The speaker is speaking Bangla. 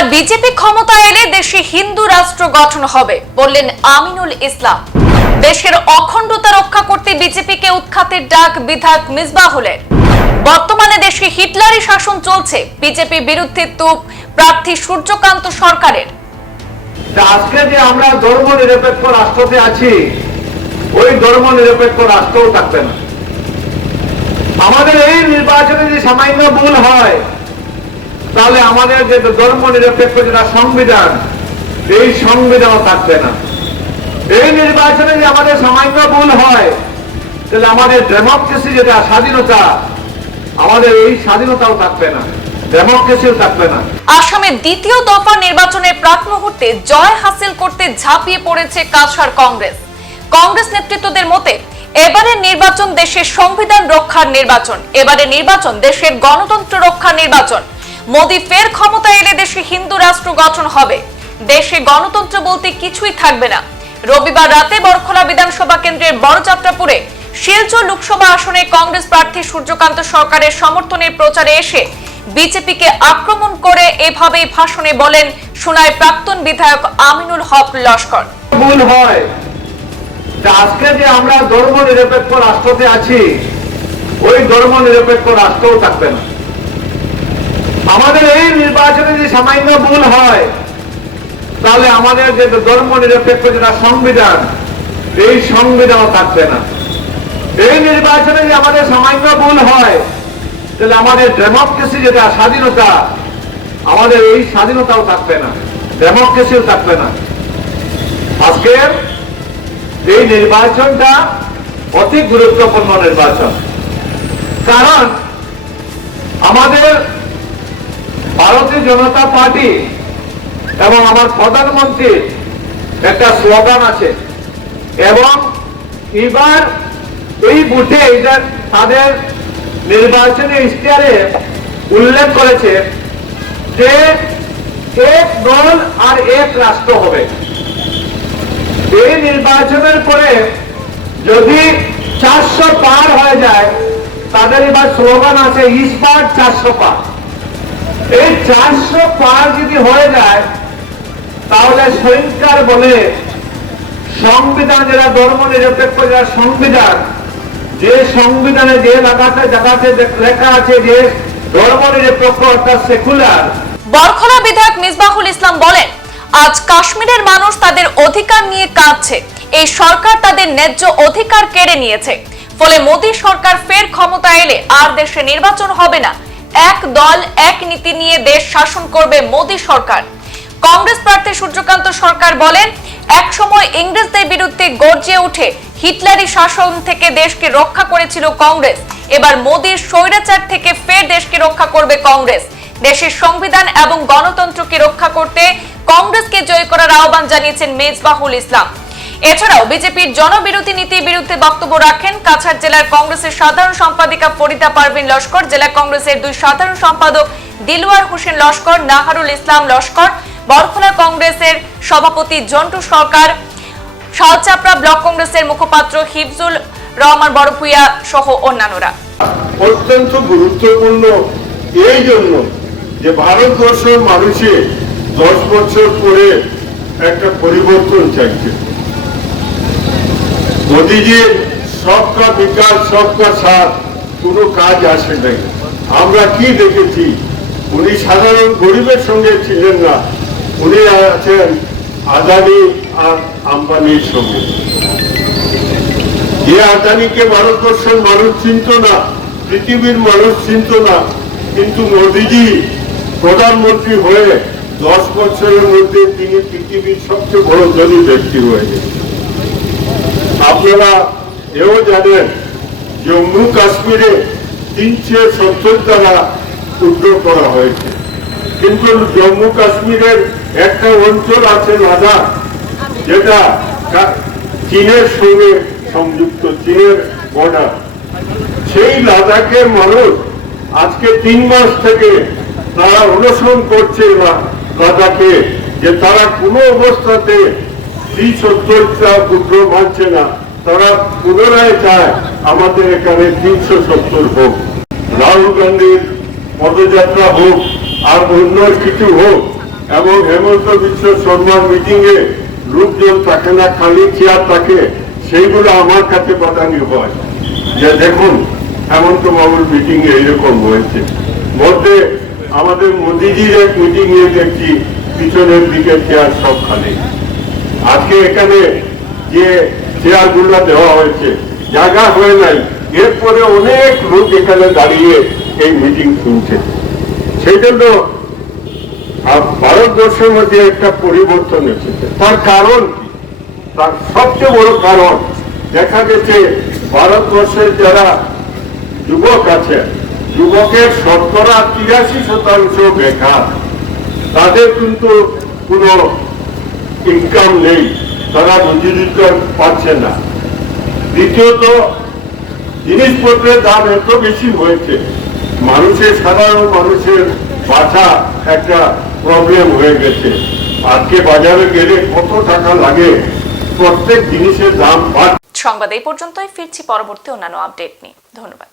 এবার বিজেপি ক্ষমতা এলে দেশে হিন্দু রাষ্ট্র গঠন হবে, বললেন আমিনুল ইসলাম। দেশের অখণ্ডতা রক্ষা করতে বিজেপিকে উৎখাতের ডাক বিধায়ক মিসবাহুলের। বর্তমানে দেশে হিটলারি শাসন চলছে বিজেপির বিরুদ্ধে তুপ প্রার্থী সূর্যকান্ত সরকারের। আজকে যে আমরা ধর্ম নিরপেক্ষ রাষ্ট্রতে আছি, ওই ধর্ম নিরপেক্ষ রাষ্ট্রও থাকবে না। আমাদের এই নির্বাচনে যদি সামান্য ভুল হয় তাহলে আমাদের যে ধর্ম নিরপেক্ষ যেটা সংবিধান, এই সংবিধানও থাকবে না। এই নির্বাচনে যে আমাদের সামান্য ভুল হয়, তাহলে আমাদের ডেমোক্রেসি যেটা, স্বাধীনতা, আমাদের এই স্বাধীনতাও থাকবে না। আসামের দ্বিতীয় দফা নির্বাচনের প্রাক মুহূর্তে জয় হাসিল করতে ঝাঁপিয়ে পড়েছে কাছাড় কংগ্রেস। কংগ্রেস নেতৃত্বদের মতে, এবারের নির্বাচন দেশের সংবিধান রক্ষার নির্বাচন, এবারের নির্বাচন দেশের গণতন্ত্র রক্ষার নির্বাচন। মোদী ফের ক্ষমতা এলে দেশে হিন্দু রাষ্ট্র গঠন হবে। দেশে গণতন্ত্র বলতে কিছুই থাকবে না। রবিবার রাতে বরখলা বিধানসভা কেন্দ্রের বড়যাত্রাপুরে শিলচর লোকসভা আসনে কংগ্রেস প্রার্থী সূর্যকান্ত সরকারের সমর্থনের প্রচারে এসে বিজেপিকে আক্রমণ করে এভাবেই ভাষণে বলেন সোনায় প্রাক্তন বিধায়ক আমিনুল হক লস্কর। ভুল আজকে যে আমরা ধর্ম নিরপেক্ষ রাষ্ট্রতে আছি, ওই ধর্ম নিরপেক্ষ রাষ্ট্রও থাকবে না। আমাদের এই নির্বাচনে যদি সামান্য ভুল হয়, তাহলে আমাদের যে ধর্ম নিরপেক্ষ যেটা সংবিধান, এই সংবিধানও থাকবে না। এই নির্বাচনে যে আমাদের সামান্য ভুল হয়, তাহলে আমাদের ডেমোক্রেসি যেটা, স্বাধীনতা, আমাদের এই স্বাধীনতাও থাকবে না। ডেমোক্রেসিও থাকবে না। আজকের এই নির্বাচনটা অতি গুরুত্বপূর্ণ নির্বাচন। কারণ আমাদের ভারতীয় জনতা পার্টি এবং আমার প্রধানমন্ত্রী একটা স্লোগান আছে। এবং এবার এই বুথে তাদের নির্বাচনী ইশতেহারে উল্লেখ করেছে যে এক দল আর এক রাষ্ট্র হবে। এই নির্বাচনের পরে যদি চারশো পার হয়ে যায়, তাদের এবার স্লোগান আছে ইস্পার চারশো পার। এই চারশো পার যদি হয়ে যায়, তাহলে সরকার বলে, সংবিধান যেটা ধর্ম নিরপেক্ষ যেটা সংবিধান, যে সংবিধানে যে লাগাতে জায়গাতে লেখা আছে যে ধর্ম নিরপেক্ষ অর্থাৎ সেকুলার বরখলা বিধায়ক মিসবাহুল ইসলাম বলেন, আজ কাশ্মীরের মানুষ তাদের অধিকার নিয়ে কাঁদছে। এই সরকার তাদের ন্যায্য অধিকার কেড়ে নিয়েছে। ফলে মোদী সরকার ফের ক্ষমতা এলে আর দেশে নির্বাচন হবে না। এক দল, এক নীতি নিয়ে দেশ শাসন করবে মোদী সরকার। কংগ্রেস প্রার্থী সূর্যকান্ত সরকার বলেন, এক সময় ইংরেজদের বিরুদ্ধে গর্জে উঠে হিটলারি শাসন থেকে দেশকে রক্ষা করেছিল কংগ্রেস। এবার মোদীর স্বৈরাচার থেকে ফের দেশকে রক্ষা করবে কংগ্রেস। দেশের সংবিধান এবং গণতন্ত্রকে রক্ষা করতে কংগ্রেসকে জয় করার আহ্বান জানিয়েছেন মেজবাহুল ইসলাম। এছাড়াও বিজেপির জনবিরোধী নীতির বিরুদ্ধে বক্তব্য রাখেন কাছাড় জেলার কংগ্রেসের সাধারণ সম্পাদিকা ফরিদা পারভিন লস্কর, জেলা কংগ্রেসের দুই সাধারণ সম্পাদক দিলওয়ার হোসেন লস্কর, নাহারুল ইসলাম লস্কর, বরখলা কংগ্রেসের সভাপতি জন্টু সরকার, শালচাপড়া ব্লক কংগ্রেসের মুখপাত্র হিফজুল রহমান বড়ভুইয়া সহ অন্যান্যরা। অত্যন্ত গুরুত্বপূর্ণ এই জন্য যে ভারতবর্ষের মানুষে দশ বছর পরে একটা পরিবর্তন চাইছে। মোদীজির সবকা বিকাশ, সবকা সাথ, কোনো কাজ আসে নাই। আমরা কি দেখেছি? উনি সাধারণ গরিবের সঙ্গে ছিলেন না। উনি আছেন আদানি আর আম্বানির সঙ্গে। যে আদানিকে ভারতবর্ষের মানুষ চিনত না, পৃথিবীর মানুষ চিনত না, কিন্তু মোদিজি প্রধানমন্ত্রী হয়ে দশ বছরের মধ্যে তিনি পৃথিবীর সবচেয়ে বড় ধনী ব্যক্তি হয়ে গেছেন। আপনারা এও জানেন জম্মু কাশ্মীরে তিনশো সত্তর দ্বারা উদ্যোগ করা হয়েছে। কিন্তু জম্মু কাশ্মীরের একটা অঞ্চল আছে লাদাখ যেটা চীনের সঙ্গে সংযুক্ত, চীনের বর্ডার সেই লাদাখের মানুষ আজকে তিন মাস থেকে তারা অনুসরণ করছে লাদাখে যে তারা কোনো অবস্থাতে সত্তরটা পুত্র মানছে না। তারা পুনরায় চায় আমাদের এখানে তিনশো সত্তর হোক। রাহুল গান্ধীর পদযাত্রা হোক আর অন্য কিছু হোক এবং হেমন্ত বিশ্ব শর্মার মিটিং এ লোকজন থাকে না, খালি চেয়ার থাকে, সেইগুলো আমার কাছে বাদানি হয়। যে দেখুন, হেমন্ত বাবুর মিটিং এ এইরকম হয়েছে। মধ্যে আমাদের মোদিজির এক মিটিং এ দেখছি, পিছনের দিকে চেয়ার সব খালি আজকে এখানে যে চেয়ারগুলা দেওয়া হয়েছে, জায়গা হয়ে নাই। এরপরে অনেক লোক এখানে দাঁড়িয়ে এই মিটিং শুনছে। সেই জন্য ভারতবর্ষের মধ্যে একটা পরিবর্তন এসেছে। তার কারণ কি? তার সবচেয়ে বড় কারণ দেখা গেছে, ভারতবর্ষের যারা যুবক আছে, যুবকের শতকরা তিরাশি শতাংশ বেকার। তাদের কিন্তু কোনো ইনকাম নেই, তারা রুজি রোজগার পাচ্ছে না। দ্বিতীয়ত, জিনিসপত্রের দাম এত বেশি হয়েছে, মানুষের সাধারণ মানুষের বাঁচা একটা প্রবলেম হয়ে গেছে। আজকে বাজারে গেলে কত টাকা লাগে, প্রত্যেক জিনিসের দাম বাড়ছে। সংবাদ এই পর্যন্তই, ফিরছি পরবর্তী অন্যান্য আপডেট নিয়ে। ধন্যবাদ।